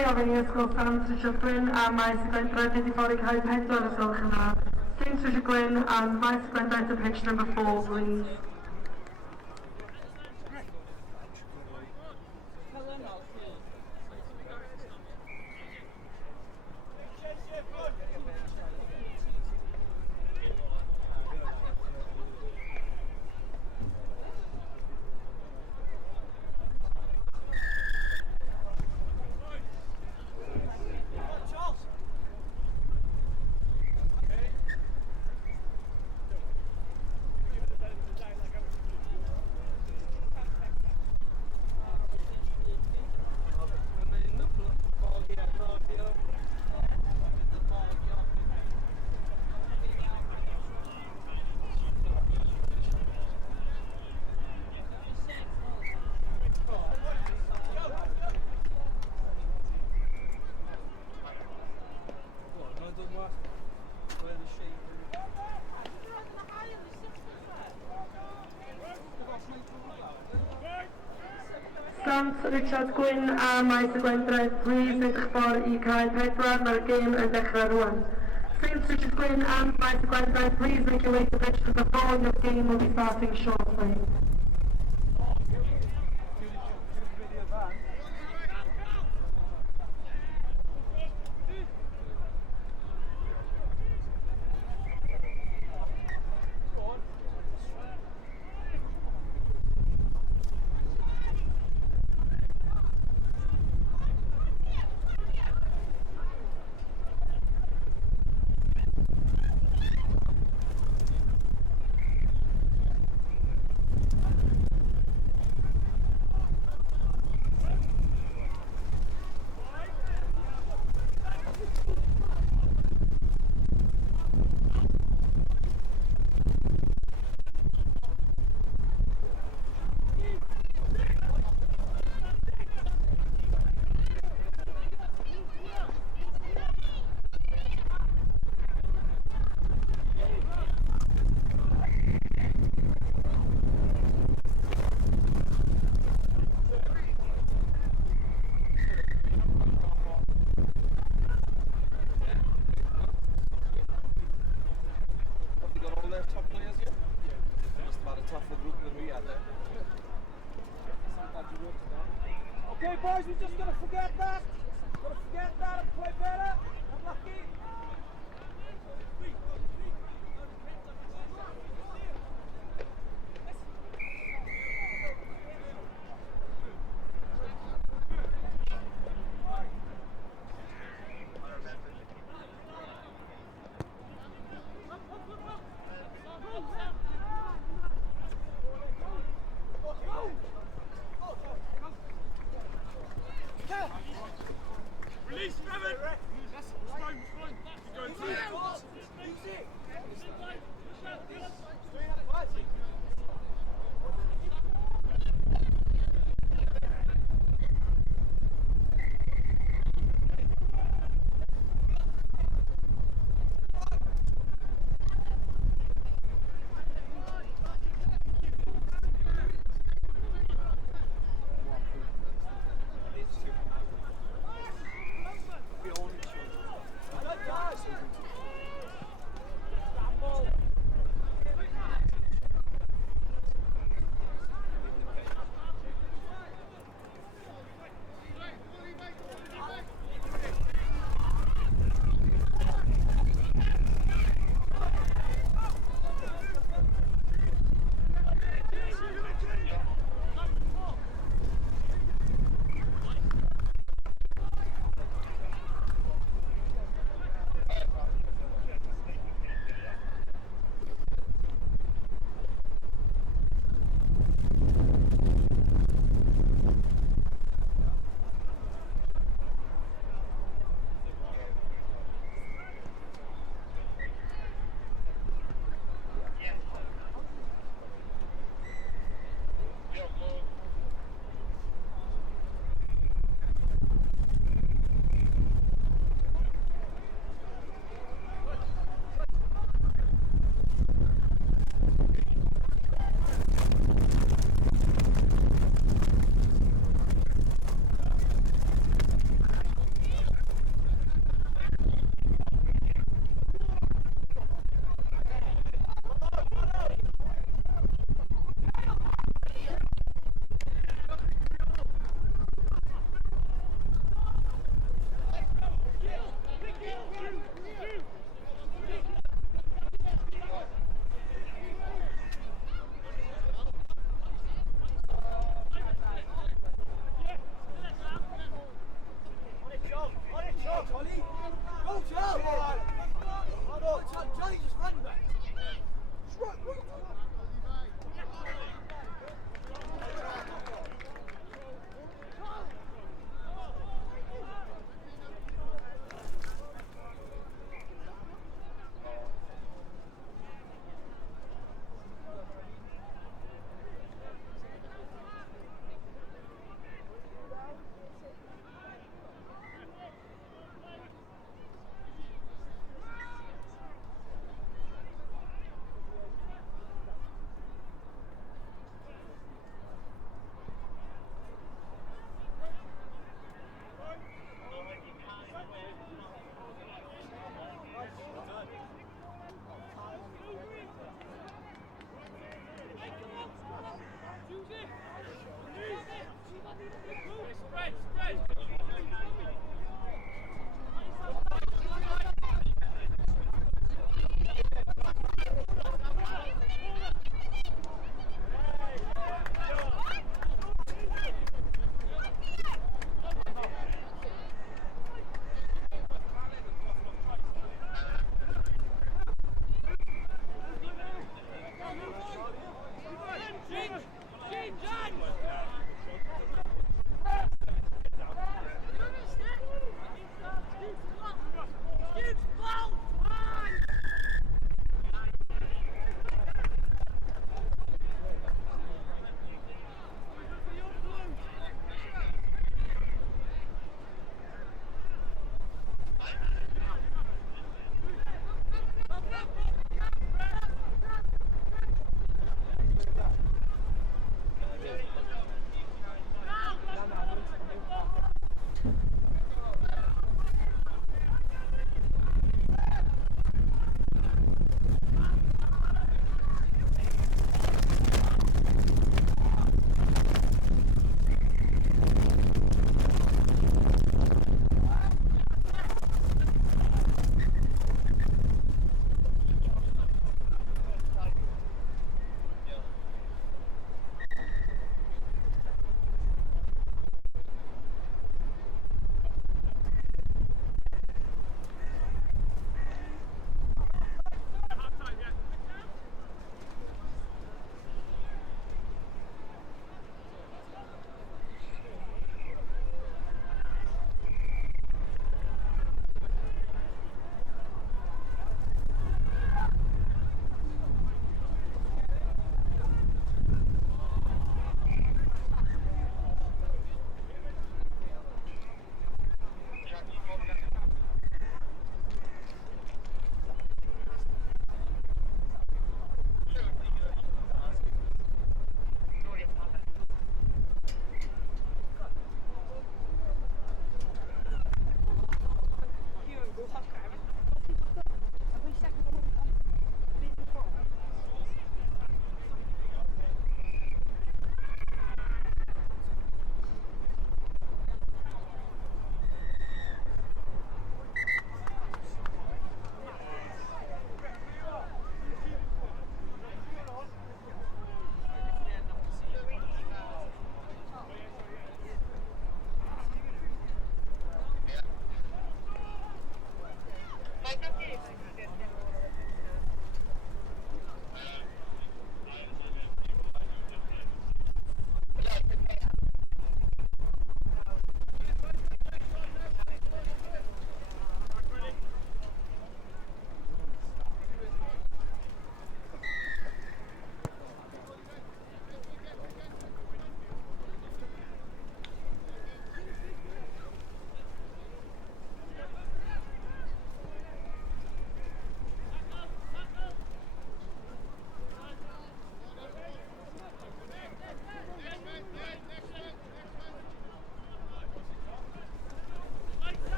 ofyn i ysgol San Tricia Gwyn a maes y Gwendraeth wedi ffordd i cael 4 y sylch yna. St Tricia Gwyn and maes y Gwendraeth to pitch number 4, please. Sant Richard Gwyn a maes y Gwendraeth, please ewch ffordd i cael 4, mae'r gêm yn dechrau rwan. St Richard Gwyn and maes y Gwendraeth, please make your way to pitch number 4, your game will be starting shortly. Okay, boys, we're just going to forget that. Got to forget that and play better. Unlucky. Release, Trevor! That's fine, fine.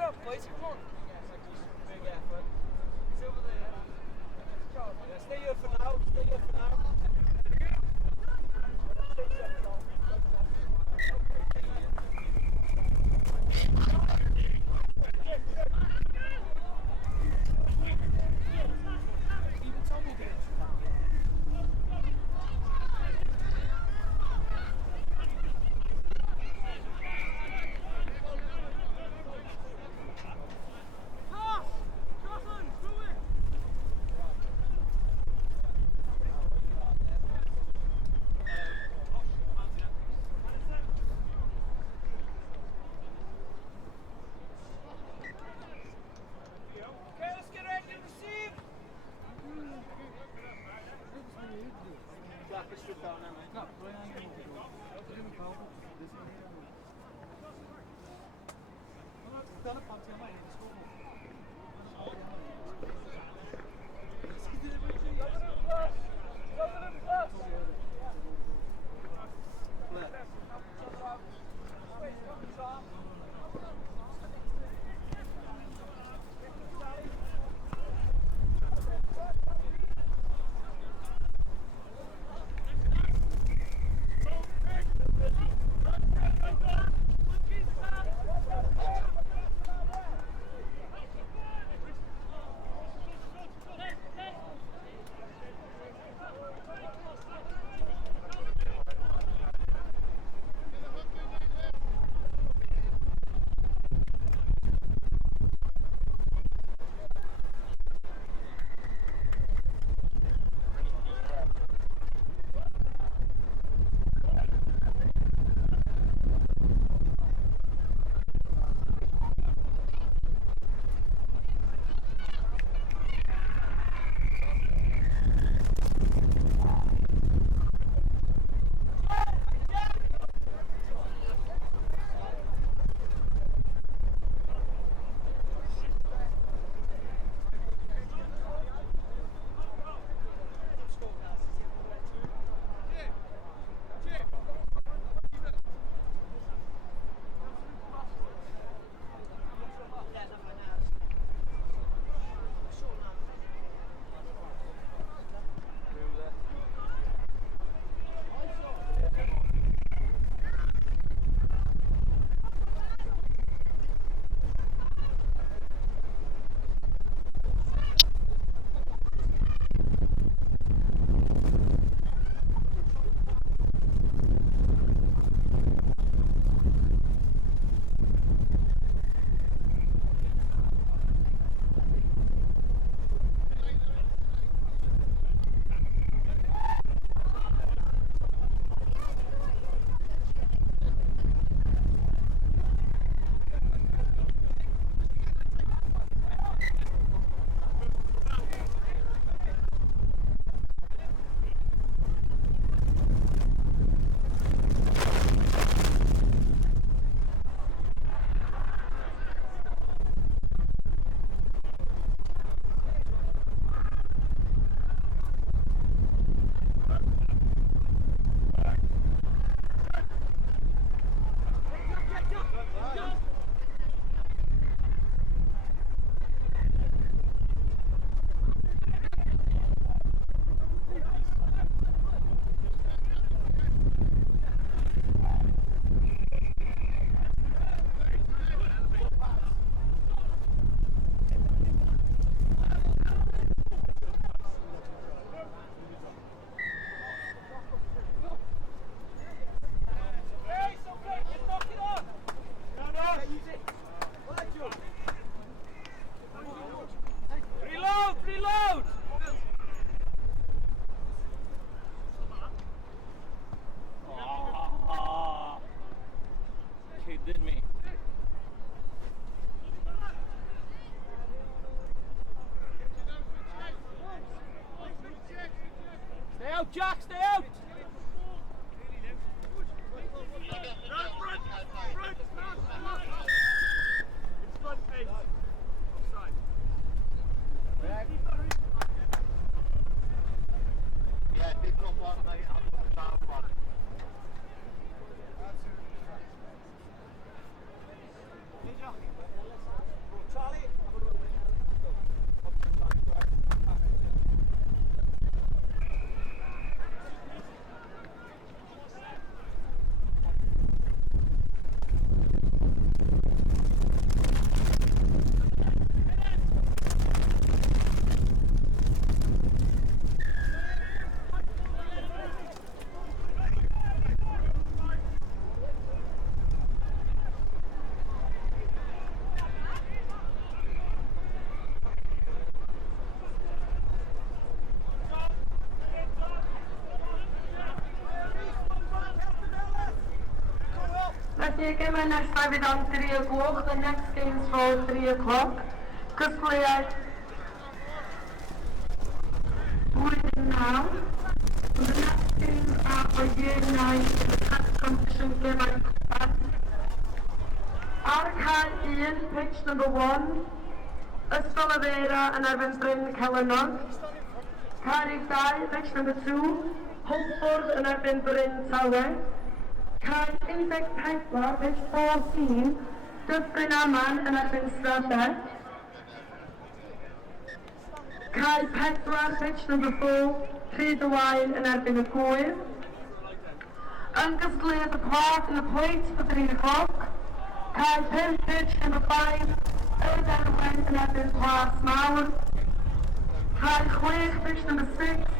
it up, boys. Come on. Big effort. It's over there. Yeah, stay here for now. Stay here for now. Even Tommy did it. Okay, let's get ready to receive. Jack is stood down now, mate. out, Jack, stay out! Yeah, big drop one, mate. I'm on the down one. Hey, Jack. Yeah, game next time is on 3 o'clock. The next game's for 3 o'clock. Good play out. Waiting now. The next games are for year 9 in the class competition game out. Arcad Ian, pitch number 1. Ystolafera and Evan Bryn Kellernog. Carrick Dai, pitch number 2. Holford and Evan Bryn Tower. Carl Indek Piper, pitch 14. Dyffryn Aman and Evan Strasser. Carl Pedwar, pitch number 4. Rhyd Owain and Evan Agwyr. Angus Glaze the Park in the plate for 3 o'clock. Carl Pill, pitch number 5. Ed Erwin and Evan Plas Mawr. Carl Chwech, pitch number 6.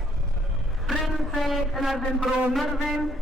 Bryn Teg and Evan Bro Mervyn.